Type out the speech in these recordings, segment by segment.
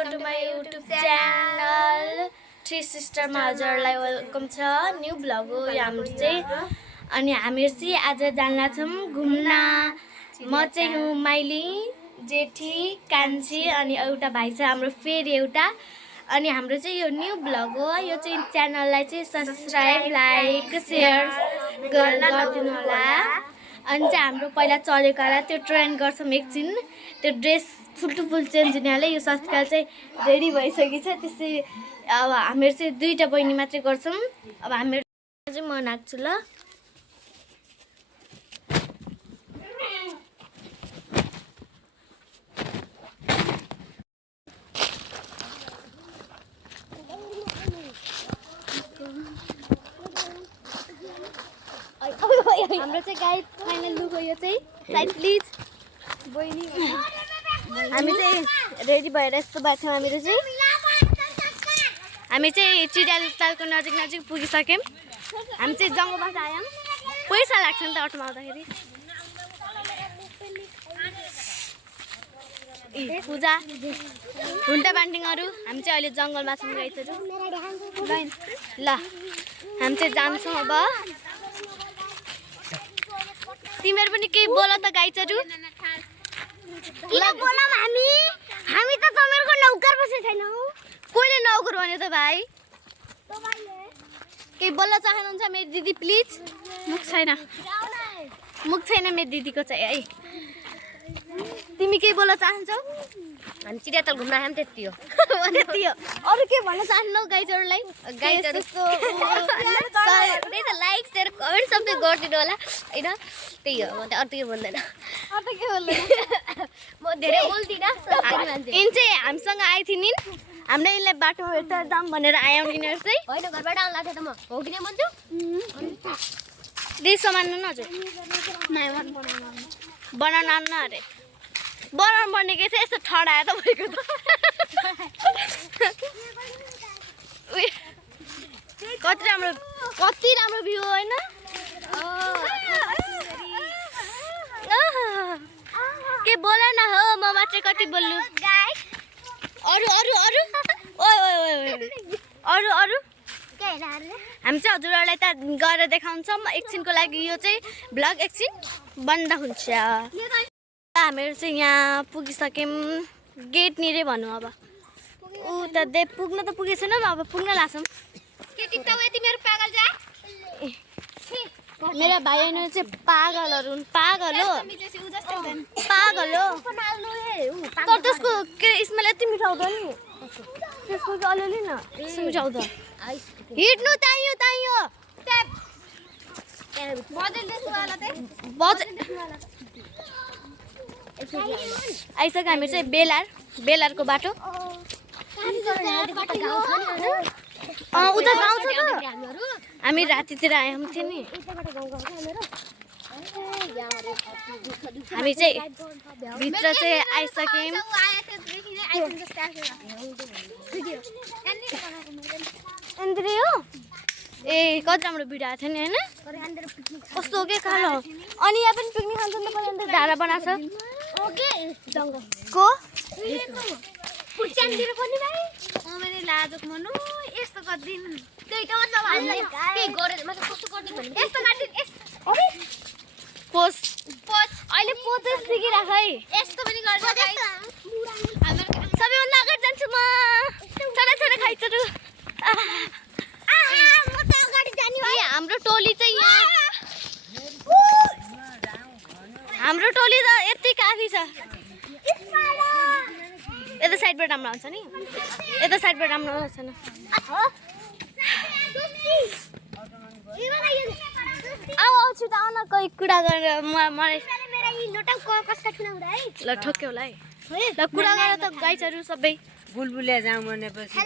Welcome to my YouTube channel three सिस्टरमा हजुरलाई welcome छ। न्यू भ्लग हो हाम्रो चाहिँ। अनि हामीहरू चाहिँ आज जान्न छौँ घुम्न। म चाहिँ हुँ माइली, जेठी, कान्छी अनि एउटा भाइ छ हाम्रो फेरि एउटा। अनि हाम्रो चाहिँ यो न्यू भ्लग हो। यो चाहिँ च्यानललाई चाहिँ सब्सक्राइब, लाइक, सेयर गरिदिनु होला। अनि चाहिँ हाम्रो पहिला चलेको होला त्यो ट्रेन्ड गर्छौँ एकछिन। त्यो dress full to full change हुनेले यो सस्काल चाहिँ रेडी भइसकेको छ। त्यसै अब हामीहरू चाहिँ दुईवटा बहिनी मात्रै गर्छौँ। अब हामीहरू चाहिँ म नाच्छु ल। हाम्रो चाहिँ गाइड फाइनल लुक हो यो चाहिँ। साइड प्लिज बहिनी। हामी चाहिँ रेडी भएर यस्तो भएको छौँ। हामी चाहिँ चिडियातालको नजिक पुगिसक्यौँ। हामी चाहिँ जङ्गलबाट आयौँ। पैसा लाग्छ नि त अटोमा आउँदाखेरि। पूजा हुन्टा बान्टिङहरू। हामी चाहिँ अहिले जङ्गलमा छौँ गाइजहरू। ल हामी चाहिँ जान्छौँ अब। तिमीहरू पनि केही बोल त गाइजहरू। किन बोलौँ हामी त तपाईँहरुको नौकर बसेको छैनौँ। कोहीले नौकर भन्यो त भाइ। केही बोल्न चाहनुहुन्छ मेरो दिदी प्लिज? मुख छैन मेरो दिदीको चाहिँ है। तिमी केही बोल्न चाहन्छौ? हामी चिडियाताल घुम्न आयौँ त्यति हो। त्यति हो। अरू के भन्न चाहन्नौ गाइजहरूलाई? गाइजहरूको लाइक सेयर कमेन्ट सबै गरिदिनु होला होइन। त्यही हो। म त अरू के भन्दैन। म धेरै बोल्दिनँ। यिन चाहिँ हामीसँग आएको थियो नि। हामीले यिनलाई बाटो हेर्दा जाऊँ भनेर आयौँ। यिनीहरू चाहिँ होइन घरबाट आउनु लाग्यो त म हो कि नै भन्छु। त्यही सामान न हजुर बनाउन आउनु अरे। बनाउनु पर्ने के छ यस्तो ठडा आयो त भएको त। कति राम्रो भ्यू होइन? के बोल न हो, म मात्रै कति बोल्नु। अरू हामी चाहिँ हजुरहरूलाई त गएर देखाउँछौँ एकछिनको लागि। यो चाहिँ भ्लग एकछिन बन्द हुन्छ। हामीहरू चाहिँ यहाँ पुगिसक्यौँ। गेट निरै भनौँ अब। त पुग्न त पुगेको छैन अब पुग्न लाग्छौँ। मेरा भाइहरू चाहिँ पागलहरू हुन्। पागल हो। तर त्यसको के स्मेल यति मिठो आउँछ नि। त्यसको चाहिँ अलिअलि न मिठो आउँछ। हिँड्नु ताइयो आइसक्यो। हामी चाहिँ बेलारको बाटो। उता गाउँ छ त। हामी रातितिर आयौँ थियो नि। हामी चाहिँ भित्र चाहिँ आइसक्यौँ। एन्द्री हो ए कति राम्रो भिडियो आएको थियो नि होइन? कस्तो हो के खालो। अनि यहाँ पनि पिकनिक खान्छ नि त। पहिला धारा बनाएको छ को पुच्चानतिर पनि भाइ मैले लाजोक मनु यस्तो गर्दिन। त्यही त मतलब हामीलाई के गरेर मतलब कस्तो गर्दिन भने यस्तो गर्दिन। पोस अहिले पोज सिकिराख है। यस्तो पनि गर्छ गाइस। सबैभन्दा अगाडि जान्छु म। छोरा खाइचहरू। म त अगाडि जाने ए हाम्रो टोली चाहिँ यहाँ। हाम्रो टोली त यति काफी छ। यता साइडबाट राम्रो आउँछ नि। यता साइडबाट राम्रो आउँछ न। आउँछु त आउन कोही कुरा गरेर मलाई ल ठोक्यो होला है। ल कुरा गरेर त गाइजहरू सबै बुलबुले जाउँ भनेपछि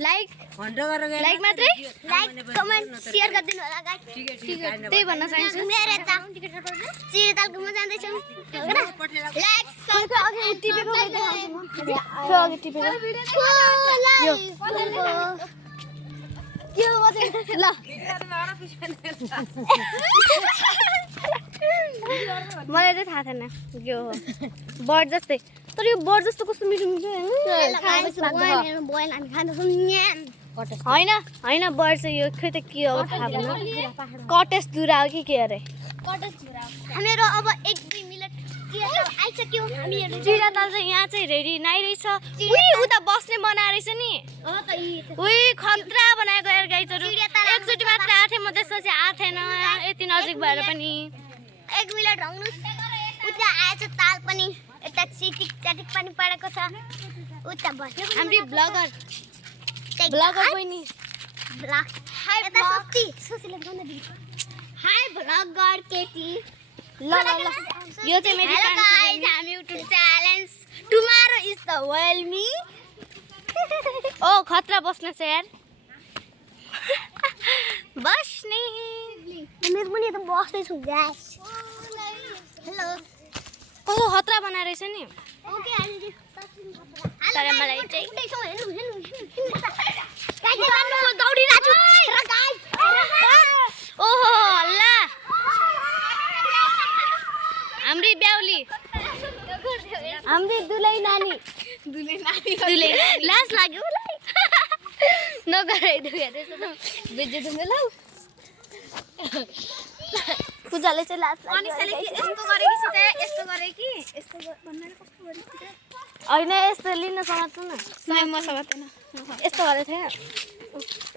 लाइक मात्रै कमेन्ट शेयर गरिदिनु होला गाइस। त्यही भन्न चाहन्छु। मेरो त चिडियाताल घुम्न जाँदैछौँ। लाइक अघि टिपेको देखाउँछु म। अघि टिपेको ल मलाई चाहिँ थाहा छैन के हो बर्ड जस्तै तर यो बर्ड जस्तो कस्तो मिठो मिठो होइन होइन बर्ड चाहिँ यो खै त के हो थाहा भएन कटेज दुरा हो कि के अरे हामीहरू अब 1-2 मिनेट आइसक्यो हामीहरू चिराताल चाहिँ यहाँ चाहिँ रेडी नै रहेछ उही उता बस्ने बनाएर रहेछ नि उही खतरा बनाएको यार गाइजहरू एकचोटि मात्र आएको थिएँ म त्यसपछि आएको थिएन यति नजिक भएर पनि 1 मिनेट रङ्नुस् उता आएछ ताल पनि यता चिटिक चाटिक पनि परेको छ उता बस्यो हाम्रो ब्लगर बहिनी हाई भ्लगर केटी ल ल ल यो चाहिँ मेरो हेलो गाइस हामी YouTube challenge tomorrow is the well me ओ खतरा बस्ने छ यार बस्ने मेरो पनि त बस्दै छु गाइस हेलो कस्तो खतरा बनाएर रहेछ नि ओके हामी तर मलाई चाहिँ दौडिरहेको छु ओहो हल्ला हाम्री ब्याउली हाम्री दुलै नानी दुलै लाज लाग्यो मलाई नगरे दुखेर बेजे दुमे लौ पूजाले चाहिँ लाज लाग्यो होइन यस्तो लिन समात्नु न म समात्दैन यस्तो गरेको थिएँ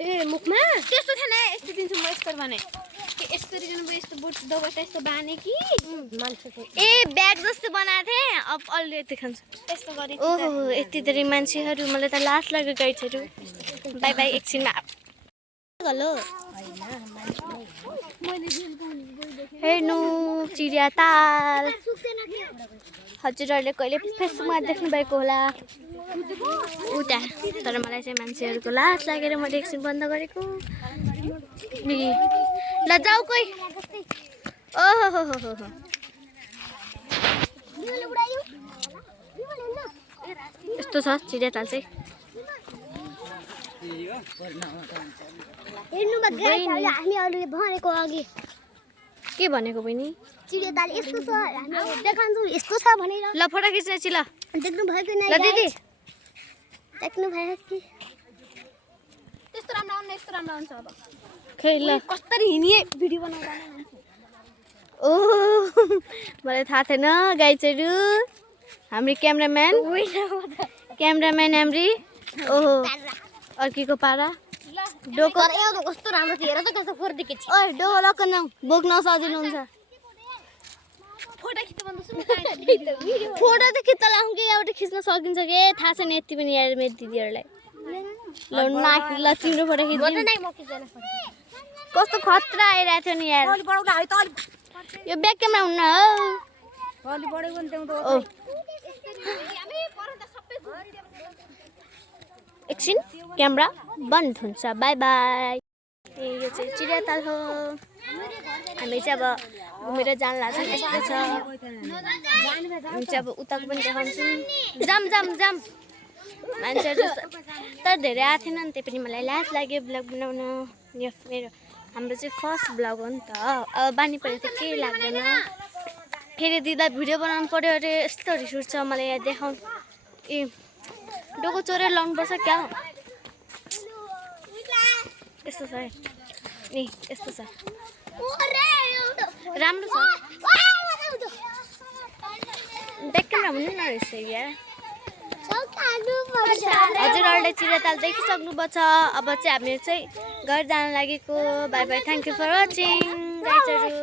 ए मुखमा त्यस्तो थिएन यस्तो दिन्छु म यस्तो भने यस्तो रिजन यस्तो बुट दबाटा यस्तो बाने कि मान्छेको ए ब्याग जस्तो बनाएको थिएँ अब अलि यति खान्छ यस्तो गरे ओहो यति धेरै मान्छेहरू मलाई त लाज लाग्यो गाइडहरू बाई बाई एकछिनमा हेलो हेर्नु चिडियाताल हजुरहरूले कहिले फेसबुकमा देख्नु भएको होला उता तर मलाई चाहिँ मान्छेहरूको लाज लागेर मैले एकछिन बन्द गरेको ल जाऊ कोही ओहो हो हो हो यस्तो छ चिडियाताल चाहिँ हेर्नु हामी अरूले भनेको अघि के भनेको बहिनी चिडियाताल यस्तो छ हामी देखाउँछौँ यस्तो छ भनेर ल फोटो खिच्ने छि ल देख्नु भयो कि ल दिदी देख्नु भयो कि त्यस्तो राम्रो आउनु यस्तो राम्रो आउँछ अब खै ल कसरी हिँडिए भिडियो बनाउँदा ओ मलाई थाहा थिएन गाइजहरू हाम्रो क्यामराम्यान हाम्री ओहो अर्कीको पारा डोको कस्तो राम्रो थियो हेर त कस्तो फोर्दी के ओइ डोको लक्कन बोक्न सजिलो हुन्छ फोटो खिच्नु भन्दैछु फोटो त खिच्न लाउँ कि एउटा खिच्न सकिन्छ कि थाहा छैन यति पनि यार मेरो दिदीहरूलाई ल ल तिम्रो फोटो खिच्नु कस्तो खतरा आइरहेको थियो नि यार यो ब्याक क्यामेरा हुन्न हो एकछिन क्यामेरा बन्द हुन्छ बाई बाई ए यो चाहिँ चिडियाताल हो हामी चाहिँ अब घुमेर जान लाग्छौँ यस्तो छ हामी चाहिँ अब उताको पनि देखाउँछौँ जाम जाम जाम मान्छेहरू तर धेरै आएको थिएन नि त्यही पनि मलाई लाज लाग्यो ब्लग बनाउन यो मेरो हाम्रो चाहिँ फर्स्ट ब्लग हो नि त अब बानी पऱ्यो त केही लाग्दैन फेरि दिँदा भिडियो बनाउनु पऱ्यो अरे यस्तो रिस उठ्छ मलाई यहाँ देखाउनु ए डोको चोरेर लाउनुपर्छ क्या हो यस्तो छ है ए यस्तो छ राम्रो छ देख्न हुनु न रहेछ यार हजुरहरूले चिडियाताल देखिसक्नुभएको छ अब चाहिँ हामीहरू चाहिँ घर जान लागेको bye bye thank you for watching गाइजहरू